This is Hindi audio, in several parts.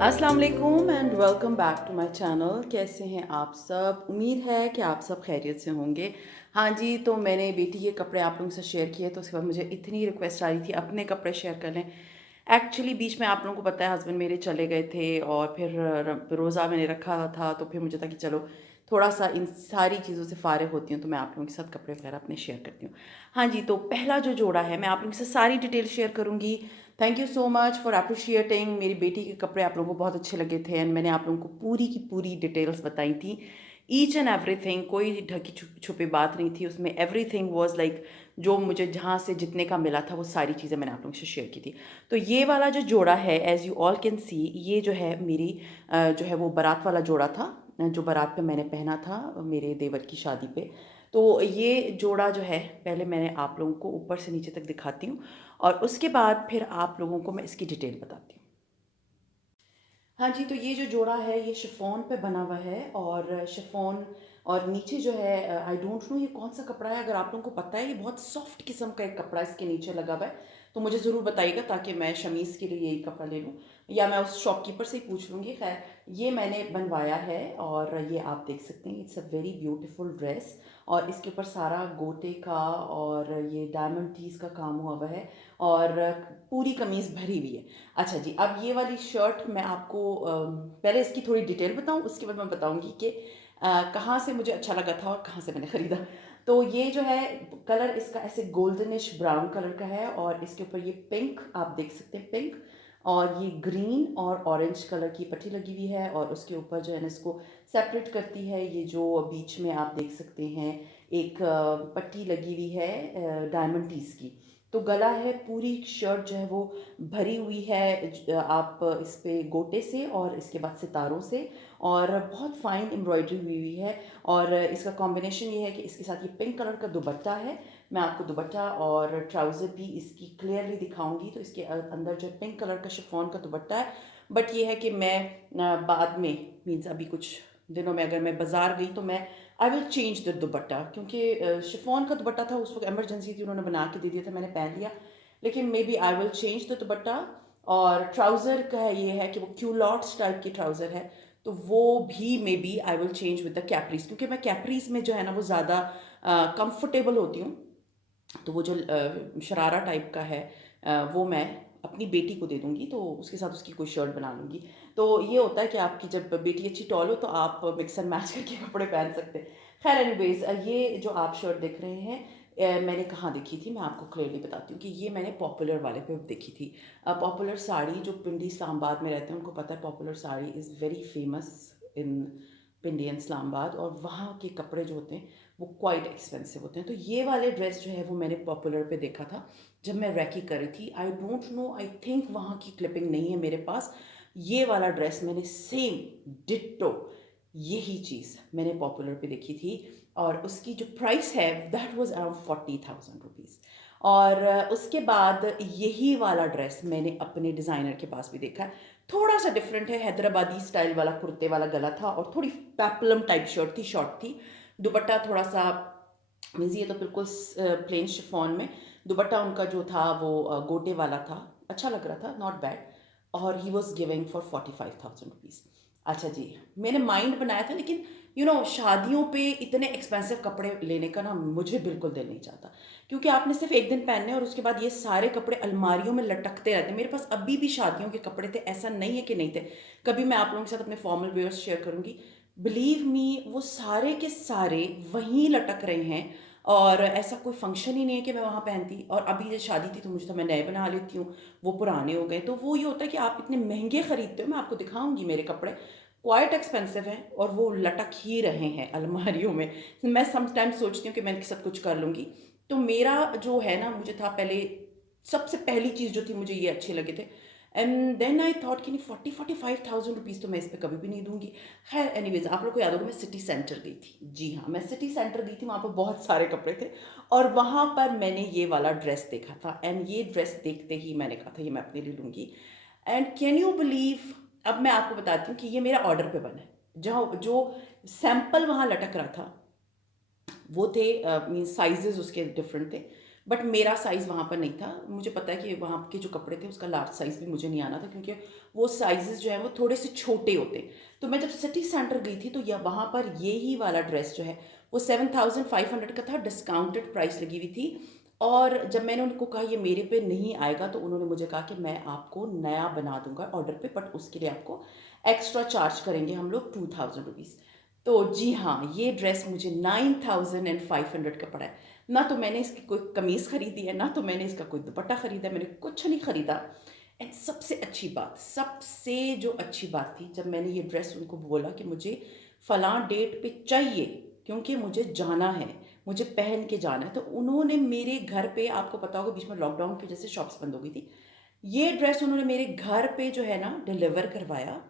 अस्सलाम वालेकुम and welcome back to my channel. कैसे हैं आप सब? उम्मीद है कि आप सब खैरियत से होंगे। हाँ जी, तो मैंने बेटी के कपड़े आप लोगों से शेयर किए, तो उसके बाद मुझे इतनी रिक्वेस्ट आ रही थी अपने कपड़े शेयर कर लें। एक्चुअली बीच में आप लोगों को पता है हस्बैंड मेरे चले गए थे और फिर रोज़ा मैंने रखा था, तो फिर मुझे था कि चलो थोड़ा सा इन सारी चीज़ों से फ़ारिग होती हूँ तो मैं आप लोगों के साथ कपड़े वगैरह अपने शेयर करती हूँ। हाँ जी, तो पहला जो जोड़ा है मैं आप लोगों से सारी डिटेल शेयर करूँगी। Thank you so much for appreciating. मेरी बेटी के कपड़े आप लोगों को बहुत अच्छे लगे थे एंड मैंने आप लोगों को पूरी की पूरी डिटेल्स बताई थी। ईच एंड एवरीथिंग, कोई ढकी छुपी बात नहीं थी उसमें। एवरीथिंग वाज लाइक जो मुझे जहाँ से जितने का मिला था वो सारी चीज़ें मैंने आप लोगों से शेयर की थी। तो ये वाला जो जोड़ा है, एज़ यू ऑल कैन सी, ये जो है मेरी जो है वो बारात वाला जोड़ा था, जो बारात पे मैंने पहना था मेरे देवर की शादी पे। तो ये जोड़ा जो है पहले मैंने आप लोगों को ऊपर से नीचे तक दिखाती हूँ और उसके बाद फिर आप लोगों को मैं इसकी डिटेल बताती हूँ। हाँ जी, तो ये जो जोड़ा है ये शिफॉन पे बना हुआ है और शिफॉन और नीचे जो है आई डोंट नो ये कौन सा कपड़ा है। अगर आप लोगों को पता है, ये बहुत सॉफ्ट किस्म का एक कपड़ा इसके नीचे लगा हुआ है, तो मुझे ज़रूर बताइएगा ताकि मैं शमीज़ के लिए यही कपड़ा ले लूँ या मैं उस शॉपकीपर से ही पूछ लूँगी। खैर, ये मैंने बनवाया है और ये आप देख सकते हैं, it's a very beautiful dress और इसके ऊपर सारा गोटे का और ये डायमंड टीज का काम हुआ हुआ है और पूरी कमीज़ भरी हुई है। अच्छा जी, अब ये वाली शर्ट मैं आपको पहले इसकी थोड़ी डिटेल बताऊँ, उसके बाद मैं बताऊँगी कि कहाँ से मुझे अच्छा लगा था और कहाँ से मैंने ख़रीदा। तो ये जो है कलर इसका ऐसे गोल्डनिश ब्राउन कलर का है और इसके ऊपर ये पिंक आप देख सकते हैं, पिंक और ये ग्रीन और ऑरेंज कलर की पट्टी लगी हुई है और उसके ऊपर जो है ना इसको सेपरेट करती है ये जो बीच में आप देख सकते हैं एक पट्टी लगी हुई है डायमंड टीज की। तो गला है, पूरी शर्ट जो है वो भरी हुई है आप इस पे गोटे से और इसके बाद सितारों से और बहुत फाइन एम्ब्रॉयडरी हुई हुई है और इसका कॉम्बिनेशन ये है कि इसके साथ ये पिंक कलर का दुपट्टा है। मैं आपको दुपट्टा और ट्राउज़र भी इसकी क्लियरली दिखाऊंगी। तो इसके अंदर जो पिंक कलर का शिफॉन का दुपट्टा है, बट ये है कि मैं बाद में मीन्स अभी कुछ दिनों में अगर मैं बाज़ार गई तो मैं आई विल चेंज द दुपट्टा, क्योंकि शिफॉन का दुपट्टा था उस वक्त इमरजेंसी थी, उन्होंने बना के दे दिया था, मैंने पहन लिया। लेकिन maybe I will change the dupatta. और ट्राउज़र का ये है कि वो क्यूलॉट्स टाइप की ट्राउज़र है, तो वो भी maybe I will change with the capris, क्योंकि मैं कैपरीज में जो है ना वो ज़्यादा कंफर्टेबल होती हूँ। तो वो जो शरारा टाइप का है वो मैं अपनी बेटी को दे दूँगी, तो उसके साथ उसकी कोई शर्ट बना लूँगी। तो ये होता है कि आपकी जब बेटी अच्छी टॉल हो तो आप मिक्स एंड मैच करके कपड़े पहन सकते हैं। खैर एनीवेज़, ये जो आप शर्ट देख रहे हैं मैंने कहाँ देखी थी, मैं आपको क्लियरली बताती हूँ कि ये मैंने पॉपुलर वाले पे देखी थी। पॉपुलर साड़ी, जो पिंडी इस्लामाबाद में रहते हैं उनको पता है popular sari is very famous in Pindi and Islamabad, और वहाँ के कपड़े जो होते हैं वो क्वाइट एक्सपेंसिव होते हैं। तो ये वाले ड्रेस जो है वो मैंने पॉपुलर पे देखा था जब मैं रैकी कर रही थी। I don't know, I think वहाँ की क्लिपिंग नहीं है मेरे पास। ये वाला ड्रेस मैंने सेम डिट्टो यही चीज़ मैंने पॉपुलर पे देखी थी और उसकी जो प्राइस है दैट वाज अराउंड 40,000 रुपीज़। और उसके बाद यही वाला ड्रेस मैंने अपने डिज़ाइनर के पास भी देखा है। थोड़ा सा डिफरेंट है, हैदराबादी स्टाइल वाला कुर्ते वाला गला था और थोड़ी पेपलम टाइप शर्ट थी, शॉर्ट थी। दुपट्टा थोड़ा सा मीन्स ये तो बिल्कुल प्लेन शिफॉन में दुपट्टा उनका जो था वो गोटे वाला था, अच्छा लग रहा था, नॉट बैड। और he was giving for 45,000 rupees. अच्छा जी, मैंने माइंड बनाया था, लेकिन शादियों पे इतने एक्सपेंसिव कपड़े लेने का ना मुझे बिल्कुल दिल नहीं चाहता, क्योंकि आपने सिर्फ एक दिन पहनने और उसके बाद ये सारे कपड़े अलमारियों में लटकते रहते हैं। मेरे पास अभी भी शादियों के कपड़े थे, ऐसा नहीं है कि नहीं थे। कभी मैं आप लोगों के साथ अपने फॉर्मल वेयर्स शेयर करूंगी। बिलीव मी, वो सारे के सारे वहीं लटक रहे हैं और ऐसा कोई फंक्शन ही नहीं है कि मैं वहाँ पहनती। और अभी जब शादी थी तो मुझे तो मैं नए बना लेती हूँ, वो पुराने हो गए। तो वो ये होता है कि आप इतने महंगे खरीदते हो, मैं आपको दिखाऊंगी मेरे कपड़े क्वाइट एक्सपेंसिव हैं और वो लटक ही रहे हैं अलमारियों में। मैं समटाइम्स सोचती हूँ कि मैं सब कुछ कर लूँगी। तो मेरा जो है ना, मुझे था पहले, सबसे पहली चीज़ जो थी मुझे ये अच्छे लगे थे एंड देन आई थॉट कि नहीं, 40-45,000 रुपीज़ तो मैं इस पर कभी भी नहीं दूंगी। खैर एनीवेज, आप लोग को याद होगा मैं सिटी सेंटर गई थी। जी हाँ, मैं सिटी सेंटर गई थी, वहाँ पर बहुत सारे कपड़े थे और वहाँ पर मैंने ये वाला ड्रेस देखा था एंड ये ड्रेस देखते ही मैंने कहा था ये मैं अपने लिए लूँगी। एंड कैन यू बिलीव, अब मैं आपको बताती हूँ कि ये मेरा ऑर्डर पे बना है। जहाँ जो सैंपल वहाँ लटक रहा था वो थे मीन साइजेस उसके डिफरेंट थे, बट मेरा साइज़ वहाँ पर नहीं था। मुझे पता है कि वहाँ के जो कपड़े थे उसका लार्ज साइज़ भी मुझे नहीं आना था, क्योंकि वो साइज़ेस जो है वो थोड़े से छोटे होते। तो मैं जब सिटी सेंटर गई थी तो यह वहाँ पर ये ही वाला ड्रेस जो है वो 7,500 का था, डिस्काउंटेड प्राइस लगी हुई थी। और जब मैंने उनको कहा ये मेरे पे नहीं आएगा, तो उन्होंने मुझे कहा कि मैं आपको नया बना दूंगा ऑर्डर पे, बट उसके लिए आपको एक्स्ट्रा चार्ज करेंगे हम लोग 2,000 रुपीज़। तो जी हाँ, ये ड्रेस मुझे 9,500 का पड़ा है। ना तो मैंने इसकी कोई कमीज़ ख़रीदी है, ना तो मैंने इसका कोई दुपट्टा ख़रीदा है, मैंने कुछ नहीं ख़रीदा। एंड सबसे जो अच्छी बात थी, जब मैंने ये ड्रेस उनको बोला कि मुझे फ़लाँ डेट पे चाहिए, क्योंकि मुझे जाना है, मुझे पहन के जाना है, तो उन्होंने मेरे घर पे, आपको पता होगा बीच में लॉकडाउन की वजह से शॉप्स बंद हो गई थी, ये ड्रेस उन्होंने मेरे घर पे जो है ना डिलीवर करवाया।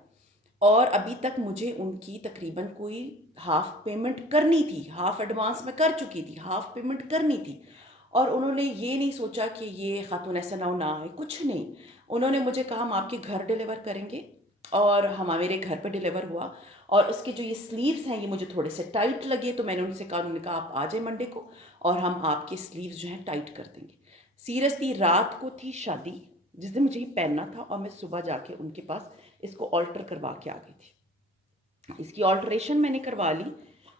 और अभी तक मुझे उनकी तकरीबन कोई हाफ़ पेमेंट करनी थी, हाफ़ एडवांस मैं कर चुकी थी, हाफ़ पेमेंट करनी थी। और उन्होंने ये नहीं सोचा कि ये खातून ऐसा ना आए, कुछ नहीं। उन्होंने मुझे कहा हम आपके घर डिलीवर करेंगे, और हम मेरे घर पे डिलीवर हुआ। और उसके जो ये स्लीव्स हैं ये मुझे थोड़े से टाइट लगे, तो मैंने उनसे कहा, उन्होंने कहा आप आ जाए मंडे को और हम आपके स्लीव्स जो हैं टाइट कर देंगे। सीरियसली रात को थी शादी जिस दिन मुझे ये पहनना था, और मैं सुबह जाके उनके पास इसको ऑल्टर करवा के आ गई थी। इसकी ऑल्ट्रेशन मैंने करवा ली,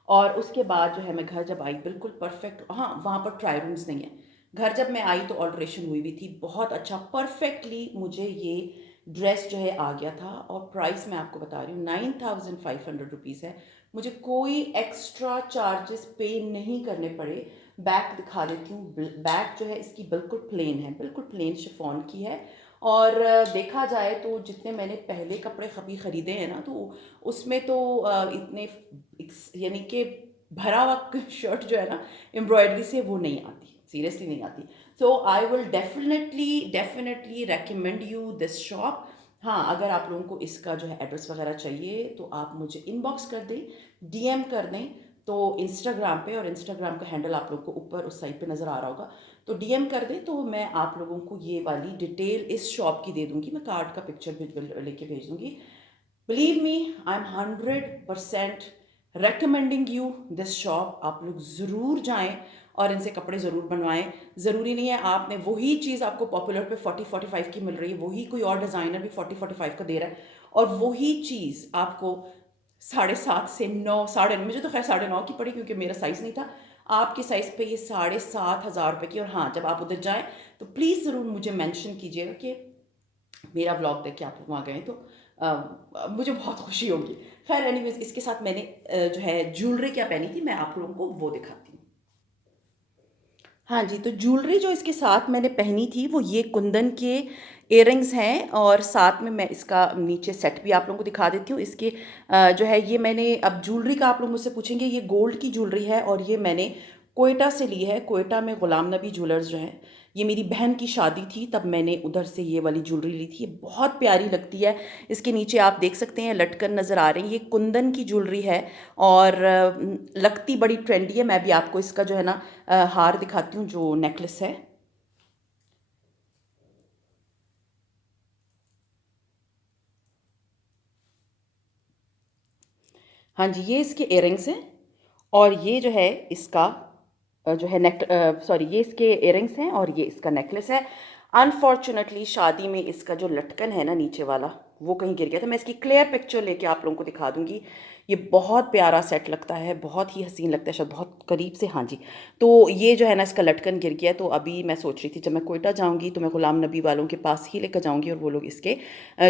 और उसके बाद जो है मैं घर जब आई बिल्कुल परफेक्ट। हाँ, वहाँ पर ट्राई रूम्स नहीं है। घर जब मैं आई तो ऑल्ट्रेशन हुई भी थी, बहुत अच्छा परफेक्टली मुझे ये ड्रेस जो है आ गया था। और प्राइस मैं आपको बता रही हूँ 9,500 रुपीज़ है। मुझे कोई एक्स्ट्रा चार्जेस पे नहीं करने पड़े। बैक दिखा देती हूँ। बैक जो है इसकी बिल्कुल प्लेन है, बिल्कुल प्लेन शिफॉन की है। और देखा जाए तो जितने मैंने पहले कपड़े कभी ख़रीदे हैं ना, तो उसमें तो इतने यानी कि भरा हुआ शर्ट जो है ना एम्ब्रॉयडरी से, वो नहीं आती, सीरियसली नहीं आती। So I will definitely recommend you this shop. हाँ, अगर आप लोगों को इसका जो है एड्रेस वगैरह चाहिए तो आप मुझे इनबॉक्स कर दें, डीएम कर दें। तो इंस्टाग्राम पे, और इंस्टाग्राम का हैंडल आप लोग को ऊपर उस साइड पे नज़र आ रहा होगा, तो डीएम कर दें, तो मैं आप लोगों को ये वाली डिटेल इस शॉप की दे दूँगी। मैं कार्ड का पिक्चर भी लेके भेज दूँगी। Believe me, I am 100% recommending you this shop. आप लोग ज़रूर जाएं और इनसे कपड़े ज़रूर बनवाएं। ज़रूरी नहीं है आपने वही चीज़ आपको पॉपुलर पे 40-45 की मिल रही है, वही कोई और डिज़ाइनर भी 40-45 का दे रहा है, और वही चीज़ आपको 7.5 से 9, साढ़े, मुझे तो खैर 9.5 की पड़ी क्योंकि मेरा साइज़ नहीं था। आपके साइज़ पे ये 7,500 रुपये की। और हाँ, जब आप उधर जाएं तो प्लीज़ ज़रूर मुझे मेंशन कीजिएगा कि मेरा व्लॉग देख के आप लोग वहाँ गए, तो मुझे बहुत खुशी होगी। खैर एनीवेज़, इसके साथ मैंने जो है ज्वेलरी क्या पहनी थी, मैं आप लोगों को वो दिखाती हूँ। हाँ जी, तो ज्वेलरी जो इसके साथ मैंने पहनी थी वो ये कुंदन के इयररिंग्स हैं, और साथ में मैं इसका नीचे सेट भी आप लोगों को दिखा देती हूँ। इसके जो है ये मैंने, अब ज्वेलरी का आप लोग मुझसे पूछेंगे, ये गोल्ड की ज्वेलरी है, और ये मैंने कोयटा से ली है। कोयटा में गुलाम नबी ज्वेलर्स जो हैं, ये मेरी बहन की शादी थी तब मैंने उधर से ये वाली ज्वेलरी ली थी। ये बहुत प्यारी लगती है। इसके नीचे आप देख सकते हैं लटकन नज़र आ रही है, ये कुंदन की ज्वेलरी है, और लगती बड़ी ट्रेंडी है। मैं भी आपको इसका जो है ना हार दिखाती हूँ, जो नेकलेस है। हाँ जी, ये इसके इयररिंग्स हैं, और ये जो है इसका जो है सॉरी, ये इसके इयररिंग्स हैं और ये इसका नेकलेस है। अनफॉर्चुनेटली शादी में इसका जो लटकन है ना नीचे वाला, वो कहीं गिर गया था। मैं इसकी क्लियर पिक्चर लेके आप लोगों को दिखा दूंगी। ये बहुत प्यारा सेट लगता है, बहुत ही हसीन लगता है, शायद बहुत करीब से। हाँ जी, तो ये जो है ना इसका लटकन गिर गया, तो अभी मैं सोच रही थी जब मैं कोयटा जाऊंगी तो मैं गुलाम नबी वालों के पास ही लेकर जाऊंगी, और वो लोग इसके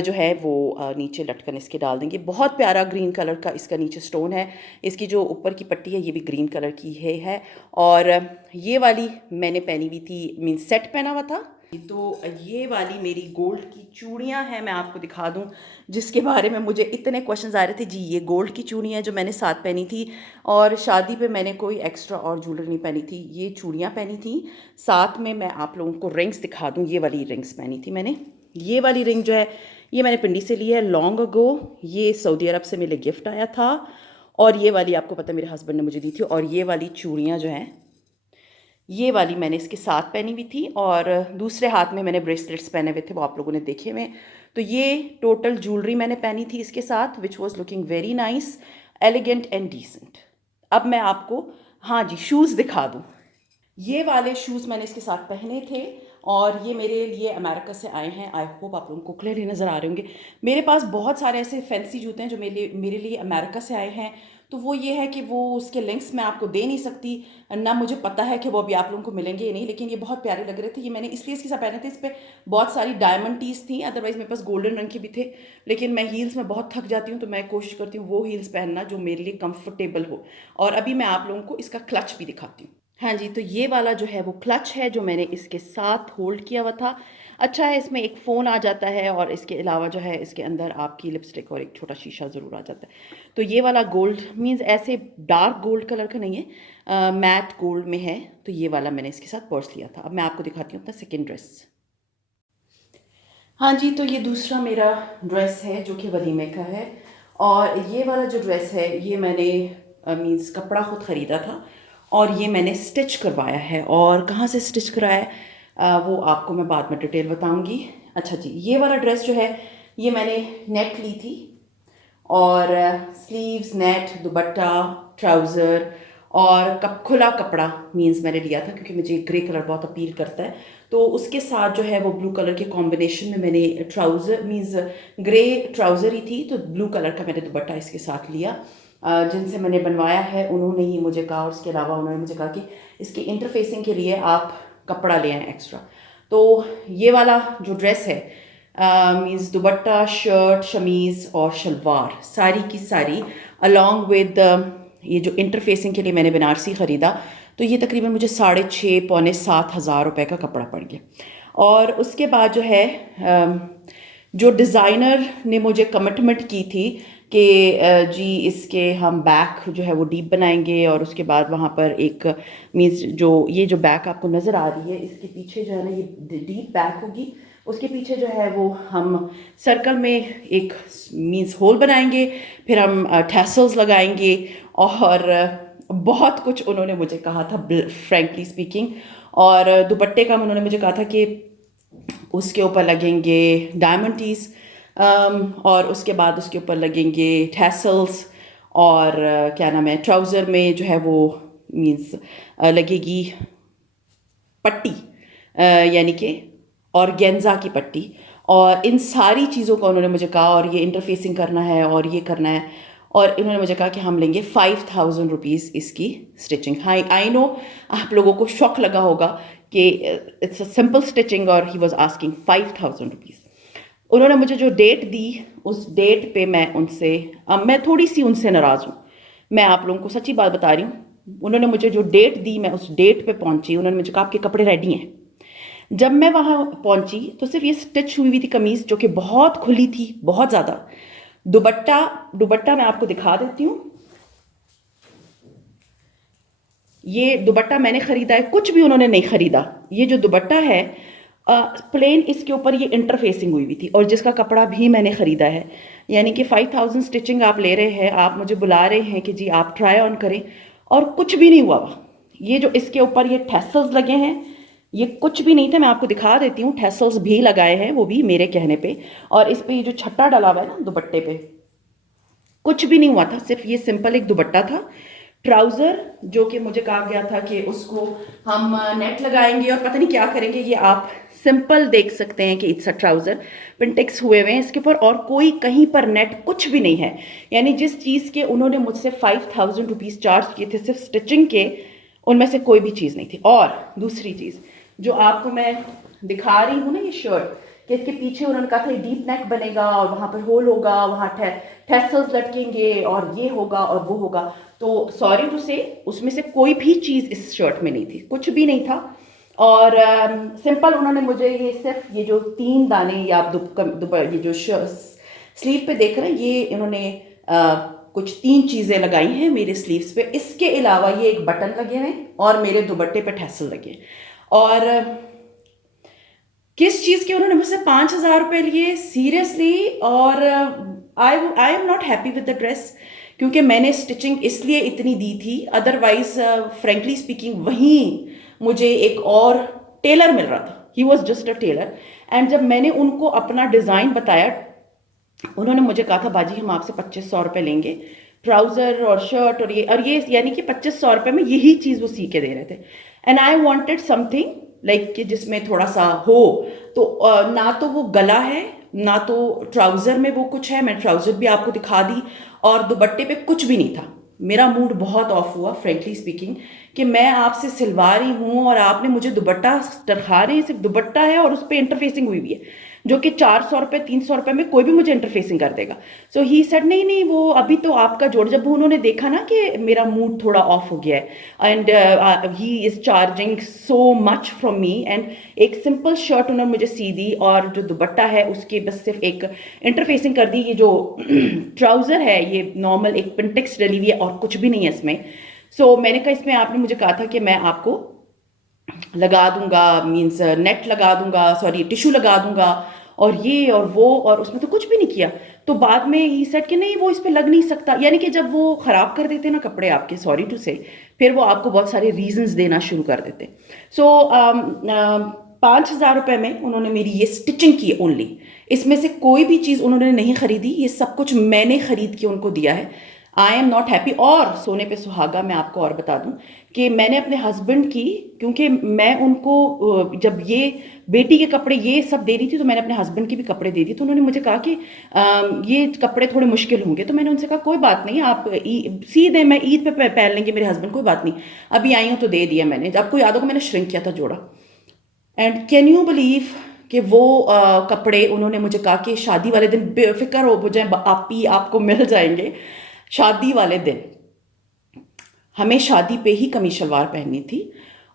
जो है वो नीचे लटकन इसके डाल देंगे। बहुत प्यारा ग्रीन कलर का इसका नीचे स्टोन है। इसकी जो ऊपर की पट्टी है ये भी ग्रीन कलर की है। और ये वाली मैंने पहनी हुई थी, मीन सेट पहना हुआ था। तो ये वाली मेरी गोल्ड की चूड़ियाँ हैं, मैं आपको दिखा दूं, जिसके बारे में मुझे इतने क्वेश्चंस आ रहे थे। जी, ये गोल्ड की चूड़ियाँ हैं जो मैंने साथ पहनी थी, और शादी पे मैंने कोई एक्स्ट्रा और ज्वेलरी नहीं पहनी थी, ये चूड़ियाँ पहनी थी। साथ में मैं आप लोगों को रिंग्स दिखा दूँ। ये वाली रिंग्स पहनी थी मैंने। ये वाली रिंग जो है ये मैंने पिंडी से ली है लॉन्ग अगो। ये सऊदी अरब से मेरे गिफ्ट आया था। और ये वाली आपको पता है मेरे हस्बैंड ने मुझे दी थी। और ये वाली चूड़ियाँ जो हैं, ये वाली मैंने इसके साथ पहनी हुई थी, और दूसरे हाथ में मैंने ब्रेसलेट्स पहने हुए थे, वो आप लोगों ने देखे हुए। तो ये टोटल ज्वेलरी मैंने पहनी थी इसके साथ, which was looking very nice, elegant and decent. अब मैं आपको, हाँ जी, शूज़ दिखा दूँ। ये वाले शूज़ मैंने इसके साथ पहने थे और ये मेरे लिए अमेरिका से आए हैं। आई होप आप लोगों को क्लियरली नज़र आ रहे होंगे। मेरे पास बहुत सारे ऐसे फैंसी जूते हैं जो मेरे लिए अमेरिका से आए हैं। तो वो ये है कि वो उसके लिंक्स मैं आपको दे नहीं सकती, ना मुझे पता है कि वो अभी आप लोगों को मिलेंगे या नहीं, लेकिन ये बहुत प्यारे लग रहे थे। ये मैंने इसलिए इसके साथ पहने थे, इस पे बहुत सारी डायमंड टीज थी, अदरवाइज़ मेरे पास गोल्डन रंग के भी थे। लेकिन मैं हील्स में बहुत थक जाती हूँ, तो मैं कोशिश करती हूँ वो हील्स पहनना जो मेरे लिए कंफर्टेबल हो। और अभी मैं आप लोगों को इसका क्लच भी दिखाती हूँ। हाँ जी, तो ये वाला जो है वो क्लच है जो मैंने इसके साथ होल्ड किया हुआ था। अच्छा है, इसमें एक फ़ोन आ जाता है और इसके अलावा जो है इसके अंदर आपकी लिपस्टिक और एक छोटा शीशा ज़रूर आ जाता है। तो ये वाला गोल्ड मीन्स ऐसे डार्क गोल्ड कलर का नहीं है, मैट गोल्ड में है। तो ये वाला मैंने इसके साथ पर्स लिया था। अब मैं आपको दिखाती हूँ अपना सेकेंड ड्रेस। हाँ जी, तो ये दूसरा मेरा ड्रेस है जो कि वलीमे का है। और ये वाला जो ड्रेस है ये मैंने मीन्स कपड़ा खुद ख़रीदा था और ये मैंने स्टिच करवाया है। और कहाँ से स्टिच कराया है वो आपको मैं बाद में डिटेल बताऊंगी। अच्छा जी, ये वाला ड्रेस जो है ये मैंने नेट ली थी और स्लीव्स, नेट, दुपट्टा, ट्राउज़र और खुला कपड़ा मीन्स मैंने लिया था क्योंकि मुझे ग्रे कलर बहुत अपील करता है। तो उसके साथ जो है वो ब्लू कलर के कॉम्बिनेशन में मैंने ट्राउज़र मीन्स ग्रे ट्राउज़र ही थी, तो ब्लू कलर का मैंने दुपट्टा इसके साथ लिया। जिनसे मैंने बनवाया है उन्होंने ही मुझे कहा, और उसके अलावा उन्होंने मुझे कहा कि इसकी इंटरफेसिंग के लिए आप कपड़ा ले आएँ एक्स्ट्रा। तो ये वाला जो ड्रेस है मीन्स दुपट्टा, शर्ट, शमीज़ और शलवार सारी की सारी अलॉन्ग विद ये जो इंटरफेसिंग के लिए मैंने बनारसी ख़रीदा, तो ये तकरीबन मुझे 6,500 पौने 7,000 रुपये का कपड़ा पड़ गया। और उसके बाद जो है जो डिज़ाइनर ने मुझे कमिटमेंट की थी कि जी इसके हम बैक जो है वो डीप बनाएंगे और उसके बाद वहाँ पर एक मीन्स जो ये जो बैक आपको नज़र आ रही है इसके पीछे जो है ना ये डीप बैक होगी, उसके पीछे जो है वो हम सर्कल में एक मीन्स होल बनाएंगे, फिर हम टैसल्स लगाएंगे और बहुत कुछ उन्होंने मुझे कहा था फ्रैंकली स्पीकिंग। और दुपट्टे का उन्होंने मुझे कहा था कि उसके ऊपर लगेंगे डायमंड टीज और उसके बाद उसके ऊपर लगेंगे टैसल्स और क्या नाम है ट्राउज़र में जो है वो मीन्स लगेगी पट्टी, यानी कि ऑर्गेन्जा की पट्टी। और इन सारी चीज़ों का उन्होंने मुझे कहा और ये इंटरफेसिंग करना है और ये करना है। और इन्होंने मुझे कहा कि हम लेंगे 5,000 रुपीज़ इसकी स्टिचिंग। हाँ, आई नो आप लोगों को शौक लगा होगा कि इट्स अ सिंपल स्टिचिंग और ही वॉज आस्किंग 5,000 रुपीज़। उन्होंने मुझे जो डेट दी उस डेट पे मैं उनसे मैं थोड़ी सी उनसे नाराज़ हूँ। मैं आप लोगों को सच्ची बात बता रही हूँ। उन्होंने मुझे जो डेट दी मैं उस डेट पे पहुंची, उन्होंने मुझे कहा आपके कपड़े रेडी हैं। जब मैं वहां पहुंची तो सिर्फ ये स्टिच हुई हुई थी कमीज जो कि बहुत खुली थी, बहुत ज़्यादा। दुपट्टा दुपट्टा मैं आपको दिखा देती हूँ। ये दुपट्टा मैंने खरीदा है, कुछ भी उन्होंने नहीं खरीदा। ये जो दुपट्टा है प्लेन, इसके ऊपर ये इंटरफेसिंग हुई हुई थी और जिसका कपड़ा भी मैंने खरीदा है। यानी कि 5,000 स्टिचिंग आप ले रहे हैं, आप मुझे बुला रहे हैं कि जी आप ट्राई ऑन करें, और कुछ भी नहीं हुआ। ये जो इसके ऊपर ये टैसल्स लगे हैं ये कुछ भी नहीं था। मैं आपको दिखा देती हूँ, टैसल्स भी लगाए हैं वो भी मेरे कहने पे। और इस पे ये जो छट्टा डला हुआ है ना दुपट्टे पे, कुछ भी नहीं हुआ था, सिर्फ ये सिंपल एक दुपट्टा था। ट्राउज़र जो कि मुझे कहा गया था कि उसको हम नेट लगाएंगे और पता नहीं क्या करेंगे, ये आप सिंपल देख सकते हैं कि इट्स अ ट्राउज़र, पिंटेक्स हुए हुए हैं इसके ऊपर और कोई कहीं पर नेट कुछ भी नहीं है। यानी जिस चीज़ के उन्होंने मुझसे 5,000 रुपीज़ चार्ज किए थे सिर्फ स्टिचिंग के, उनमें से कोई भी चीज़ नहीं थी। और दूसरी चीज़ जो आपको मैं दिखा रही हूँ ना, ये शर्ट कि इसके पीछे उन्होंने कहा था डीप नेक बनेगा और वहाँ पर होल होगा, वहाँ टैसल्स लटकेंगे और ये होगा और वो होगा। तो सॉरी टू से उसमें से कोई भी चीज़ इस शर्ट में नहीं थी, कुछ भी नहीं था। और सिंपल उन्होंने मुझे ये सिर्फ ये जो 3 दाने या आप ये जो स्लीव पे देख रहे हैं, ये इन्होंने कुछ 3 चीज़ें लगाई हैं मेरे स्लीव्स पे। इसके अलावा ये एक बटन लगे हुए हैं और मेरे दुपट्टे पे टैसल लगे। और किस चीज़ के उन्होंने मुझसे 5,000 रुपये लिए सीरियसली। और आई am not happy with the dress क्योंकि मैंने स्टिचिंग इसलिए इतनी दी थी, अदरवाइज फ्रेंकली स्पीकिंग वहीं मुझे एक और टेलर मिल रहा था, he was just a tailor. And जब मैंने उनको अपना डिज़ाइन बताया, उन्होंने मुझे कहा था बाजी हम आपसे 2,500 रुपये लेंगे ट्राउज़र और शर्ट और ये यानी कि 2,500 रुपये में यही चीज़ वो सी के दे रहे थे। And I wanted something like कि जिसमें थोड़ा सा हो। तो ना तो वो गला है, ना तो ट्राउज़र में वो कुछ है, मैं ट्राउज़र भी आपको दिखा दी, और दुपट्टे पे कुछ भी नहीं था। मेरा मूड बहुत ऑफ हुआ फ्रेंकली स्पीकिंग, कि मैं आपसे सिलवा रही हूँ और आपने मुझे दुपट्टा दिखा रहे हैं, सिर्फ दुपट्टा है और उस पर इंटरफेसिंग हुई हुई है, जो कि 400 रुपये 300 रुपये में कोई भी मुझे इंटरफेसिंग कर देगा। सो ही सेड नहीं नहीं, वो अभी तो आपका जोड़, जब उन्होंने देखा ना कि मेरा मूड थोड़ा ऑफ हो गया है and he is charging so much from me, and एक सिंपल शर्ट उन्होंने मुझे सी दी और जो दुपट्टा है उसके बस सिर्फ एक इंटरफेसिंग कर दी। ये जो ट्राउज़र है ये नॉर्मल एक पिंटेक्स डली हुई है और कुछ भी नहीं है इसमें। सो मैंने कहा इसमें आपने मुझे कहा था कि मैं आपको लगा दूंगा, मीन्स नेट लगा दूंगा, सॉरी टिश्यू लगा दूंगा और ये और वो, और उसमें तो कुछ भी नहीं किया। तो बाद में ही सेड कि नहीं वो इस पर लग नहीं सकता, यानी कि जब वो ख़राब कर देते ना कपड़े आपके, सॉरी टू से, फिर वो आपको बहुत सारे रीजंस देना शुरू कर देते। सो 5,000 रुपये में उन्होंने मेरी ये स्टिचिंग की ओनली, इसमें से कोई भी चीज़ उन्होंने नहीं खरीदी, ये सब कुछ मैंने खरीद के उनको दिया है। आई एम नॉट हैप्पी। और सोने पे सुहागा मैं आपको और बता दूं कि मैंने अपने हस्बैंड की, क्योंकि मैं उनको जब ये बेटी के कपड़े ये सब दे रही थी तो मैंने अपने हस्बैंड के भी कपड़े दे दिए। तो उन्होंने मुझे कहा कि ये कपड़े थोड़े मुश्किल होंगे, तो मैंने उनसे कहा कोई बात नहीं, आप सी दें, मैं ईद पे पहन लेंगे मेरे हस्बैंड, कोई बात नहीं। अभी आई हूँ तो दे दिया मैंने। आपको याद होगा मैंने श्रिंक किया था जोड़ा, एंड कैन यू बिलीव कि वो कपड़े उन्होंने मुझे कहा कि शादी वाले दिन बेफिक्र हो जाए, आप ही आपको मिल जाएंगे। शादी वाले दिन हमें शादी पे ही कमीज शलवार पहननी थी,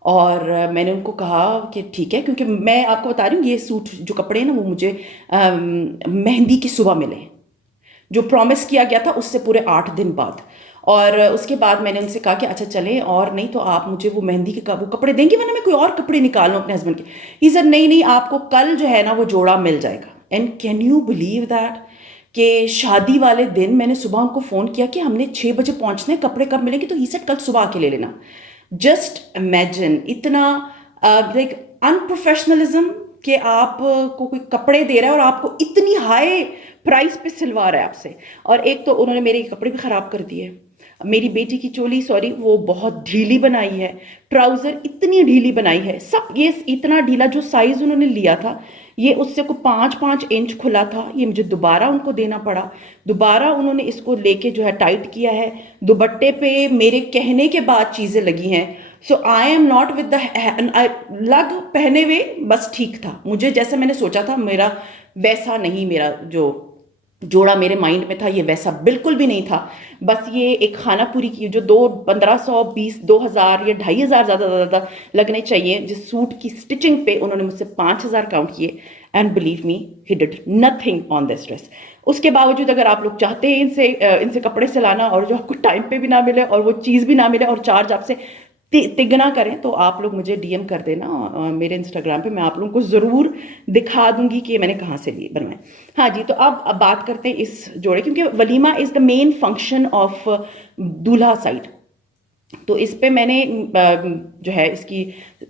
और मैंने उनको कहा कि ठीक है, क्योंकि मैं आपको बता रही हूँ ये सूट जो कपड़े हैं ना वो मुझे मेहंदी की सुबह मिले, जो प्रॉमिस किया गया था उससे पूरे 8 दिन बाद। और उसके बाद मैंने उनसे कहा कि अच्छा चलें, और नहीं तो आप मुझे वो मेहंदी के वो कपड़े देंगे, वरना मैं कोई और कपड़े निकाल लूँ अपने हस्बैंड के। ही सर नहीं नहीं, आपको कल जो है ना वो जोड़ा मिल जाएगा। And can you believe that कि शादी वाले दिन मैंने सुबह उनको फ़ोन किया कि हमने 6 बजे पहुंचना है, कपड़े कब मिलेंगे, तो ही सेड कल सुबह आके ले लेना। जस्ट इमेजिन, इतना लाइक अनप्रोफेशनलिज्म कि आप को कोई कपड़े दे रहा है और आपको इतनी हाई प्राइस पे सिलवा रहा है आपसे। और एक तो उन्होंने मेरे कपड़े भी ख़राब कर दिए। मेरी बेटी की चोली, सॉरी, वो बहुत ढीली बनाई है, ट्राउज़र इतनी ढीली बनाई है, सब ये इतना ढीला, जो साइज़ उन्होंने लिया था ये उससे को 5-5 इंच खुला था, ये मुझे दोबारा उनको देना पड़ा। दोबारा उन्होंने इसको लेके जो है टाइट किया है। दुपट्टे पे मेरे कहने के बाद चीज़ें लगी हैं। So I am not with the लग पहने हुए बस ठीक था, मुझे जैसे मैंने सोचा था मेरा वैसा नहीं, मेरा जो जोड़ा मेरे माइंड में था ये वैसा बिल्कुल भी नहीं था। बस ये एक खाना पूरी की जो 1500, 20, 2000 या 2500 ज़्यादा ज़्यादा लगने चाहिए, जिस सूट की स्टिचिंग पे उन्होंने मुझसे 5000 काउंट किए। And believe me he did nothing on this dress. उसके बावजूद अगर आप लोग चाहते हैं इनसे कपड़े सिलाना और जो आपको टाइम पे भी ना मिले और वो चीज़ भी ना मिले और चार्ज आपसे तिगना करें, तो आप लोग मुझे डीएम कर देना मेरे इंस्टाग्राम पे, मैं आप लोगों को ज़रूर दिखा दूंगी कि मैंने कहाँ से लिए बनवाए। हाँ जी, तो अब बात करते हैं इस जोड़े, क्योंकि walima is the main function of दूल्हा साइड। तो इस पे मैंने जो है इसकी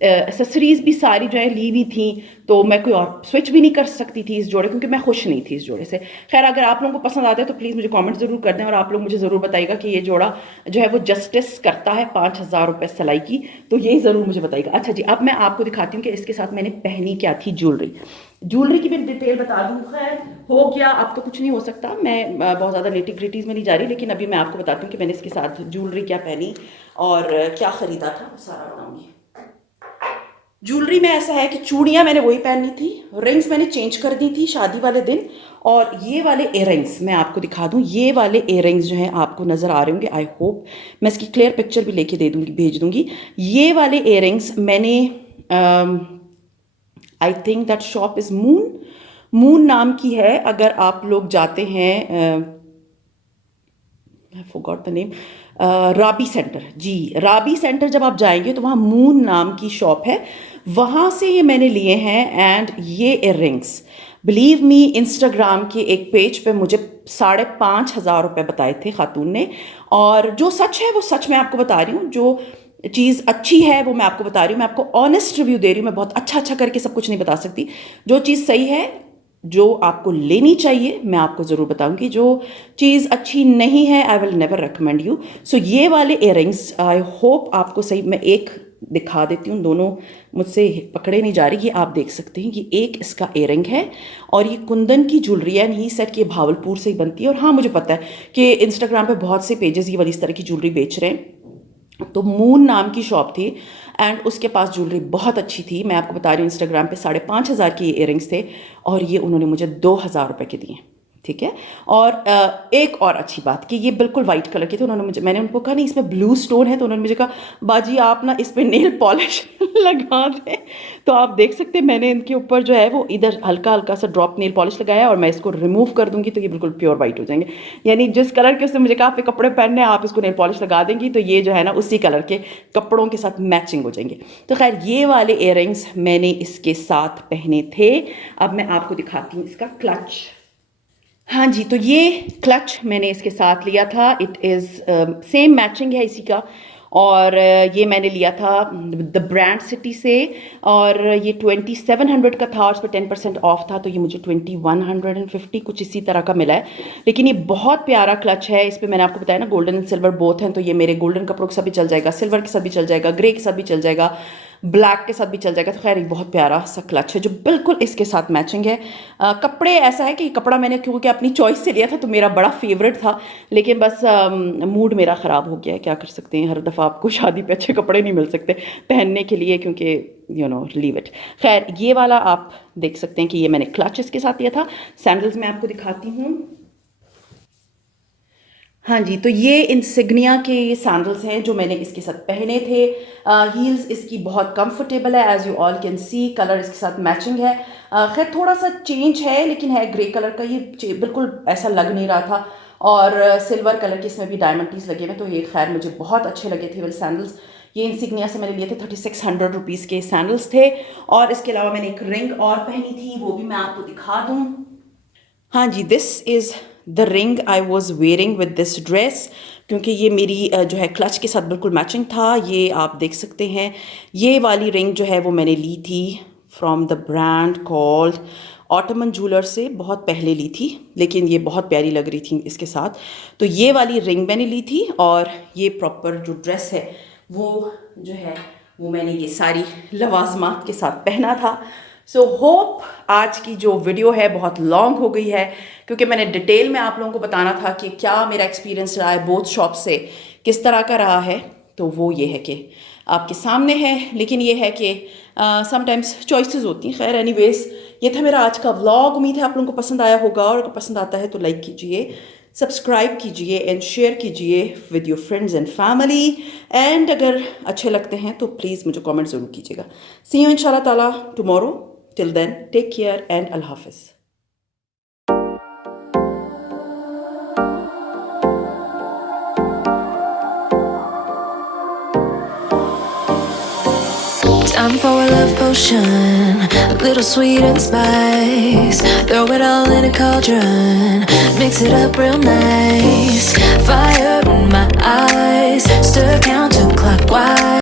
एसेसरीज भी सारी जो है ली हुई थी, तो मैं कोई और स्विच भी नहीं कर सकती थी इस जोड़े, क्योंकि मैं खुश नहीं थी इस जोड़े से। खैर अगर आप लोगों को पसंद आता है तो प्लीज़ मुझे कमेंट ज़रूर कर दें, और आप लोग मुझे ज़रूर बताइएगा कि ये जोड़ा जो है वो जस्टिस करता है 5000 रुपये सिलाई की, तो ये ज़रूर मुझे बताइएगा। अच्छा जी, अब मैं आपको दिखाती हूँ कि इसके साथ मैंने पहनी क्या थी ज्वेलरी की भी डिटेल बता दूँ। खैर हो गया, अब तो कुछ नहीं हो सकता, मैं बहुत ज़्यादा नेटी ग्रिटीज़ में नहीं जा रही, लेकिन अभी मैं आपको बताती हूँ कि मैंने इसके साथ ज्वेलरी क्या पहनी और क्या ख़रीदा था, वो सारा बताऊँगी। ज्वेलरी में ऐसा है कि चूड़ियाँ मैंने वही पहननी थी, रिंग्स मैंने चेंज कर दी थी शादी वाले दिन, और ये वाले इयररिंग्स मैं आपको दिखा दूँ। ये वाले इयररिंग्स जो हैं आपको नज़र आ रहे होंगे, आई होप, मैं इसकी क्लियर पिक्चर भी लेके दे दूँगी, भेज दूँगी। ये वाले इयररिंग्स मैंने I think that shop is moon नाम की है। अगर आप लोग जाते हैं, I forgot the name, Rabi centre, जी राबी सेंटर जब आप जाएंगे तो वहाँ मून नाम की शॉप है, वहाँ से ये मैंने लिए हैं। एंड ये इयररिंग्स बिलीव मी, इंस्टाग्राम के एक पेज पे मुझे 5500 रुपये बताए थे खातून ने, और जो सच है वो सच मैं आपको बता रही हूँ, जो चीज़ अच्छी है वो मैं आपको बता रही हूँ, मैं आपको ऑनेस्ट रिव्यू दे रही हूँ, मैं बहुत अच्छा करके सब कुछ नहीं बता सकती। जो चीज़ सही है जो आपको लेनी चाहिए मैं आपको ज़रूर बताऊंगी, जो चीज़ अच्छी नहीं है I will never recommend you. So ये वाले इयररिंग्स आई होप आपको सही, मैं एक दिखा देती हूँ, दोनों मुझसे पकड़े नहीं जा रही, ये आप देख सकते हैं कि एक इसका इयररिंग है और ये कुंदन की ज्वेलरी है, नहीं सेट कि भावलपुर से ही बनती है। और हाँ मुझे पता है कि इंस्टाग्राम पे बहुत से पेजेस ये वाली इस तरह की ज्वेलरी बेच रहे हैं, तो मून नाम की शॉप थी एंड उसके पास ज्वेलरी बहुत अच्छी थी। मैं आपको बता रही हूँ इंस्टाग्राम पे 5,500 के इयररिंग्स थे और ये उन्होंने मुझे 2,000 रुपये के दिए, ठीक है। और एक और अच्छी बात कि ये बिल्कुल वाइट कलर के थे, मैंने उनको कहा नहीं इसमें ब्लू स्टोन है, तो उन्होंने मुझे कहा बाजी आप ना इस पर नेल पॉलिश लगा दें। तो आप देख सकते हैं मैंने इनके ऊपर जो है वो इधर हल्का हल्का सा ड्रॉप नेल पॉलिश लगाया और मैं इसको रिमूव कर दूंगी तो ये बिल्कुल प्योर वाइट हो जाएंगे। यानी जिस कलर के उसने मुझे कहा आपके कपड़े पहनने आप इसको नेल पॉलिश लगा देंगी तो ये जो है ना उसी कलर के कपड़ों के साथ मैचिंग हो जाएंगे। तो खैर ये वाले इयररिंग्स मैंने इसके साथ पहने थे। अब मैं आपको दिखाती हूँ इसका क्लच। हाँ जी, तो ये क्लच मैंने इसके साथ लिया था, इट इज़ सेम मैचिंग है इसी का। और ये मैंने लिया था द ब्रांड सिटी से और ये 2700 का था और उस पर 10% ऑफ था, तो ये मुझे 2150 कुछ इसी तरह का मिला है। लेकिन ये बहुत प्यारा क्लच है, इस पर मैंने आपको बताया ना गोल्डन एंड सिल्वर बोथ हैं, तो ये मेरे गोल्डन कपड़ों के साथ भी चल जाएगा, सिल्वर के साथ भी चल जाएगा, ग्रे के साथ भी चल जाएगा, ब्लैक के साथ भी चल जाएगा। तो खैर एक बहुत प्यारा सा क्लच है जो बिल्कुल इसके साथ मैचिंग है। कपड़े ऐसा है कि कपड़ा मैंने क्योंकि अपनी चॉइस से लिया था तो मेरा बड़ा फेवरेट था, लेकिन बस मूड मेरा ख़राब हो गया है, क्या कर सकते हैं, हर दफ़ा आपको शादी पे अच्छे कपड़े नहीं मिल सकते पहनने के लिए क्योंकि यू नो लीव इट। खैर ये वाला आप देख सकते हैं कि ये मैंने क्लच इसके साथ लिया था। सैंडल्स मैं आपको दिखाती हूँ। हाँ जी, तो ये इंसिग्निया के सैंडल्स हैं जो मैंने इसके साथ पहने थे। हील्स इसकी बहुत कंफर्टेबल है, as you all can see, colour इसके साथ मैचिंग है। खैर थोड़ा सा चेंज है लेकिन है ग्रे कलर का, ये बिल्कुल ऐसा लग नहीं रहा था। और सिल्वर कलर के इसमें भी डायमंड पीस लगे हुए, तो ये खैर मुझे बहुत अच्छे लगे थे वाले सैंडल्स। ये इंसिग्निया से मैंने लिए थे, 3600 रुपीज़ के सैंडल्स थे। और इसके अलावा मैंने एक रिंग और पहनी थी, वो भी मैं आपको दिखा दूँ। हाँ जी, this is the ring I was wearing with this dress, क्योंकि ये मेरी जो है क्लच के साथ बिल्कुल मैचिंग था। ये आप देख सकते हैं, ये वाली रिंग जो है वो मैंने ली थी from the brand called ottoman jeweller से, बहुत पहले ली थी लेकिन ये बहुत प्यारी लग रही थी इसके साथ, तो ये वाली रिंग मैंने ली थी। और ये प्रॉपर जो ड्रेस है वो जो है वो मैंने ये सारी लवाजमात के साथ पहना था। सो होप आज की जो वीडियो है बहुत लॉन्ग हो गई है, क्योंकि मैंने डिटेल में आप लोगों को बताना था कि क्या मेरा एक्सपीरियंस रहा है बोथ शॉप से, किस तरह का रहा है, तो वो ये है कि आपके सामने है। लेकिन ये है कि समटाइम्स चॉइसेस होती हैं। खैर एनीवेज, ये था मेरा आज का व्लॉग। उम्मीद है आप लोगों को पसंद आया होगा, और अगर पसंद आता है तो लाइक कीजिए, सब्सक्राइब कीजिए एंड शेयर कीजिए with your friends and family. And अगर अच्छे लगते हैं तो प्लीज़ मुझे कमेंट ज़रूर कीजिएगा। सी यू इंशाल्लाह ताला tomorrow. Till then, take care and Allah Hafiz. Time for a love potion, a little sweet and spice. Throw it all in a cauldron, mix it up real nice. Fire in my eyes, stir counterclockwise.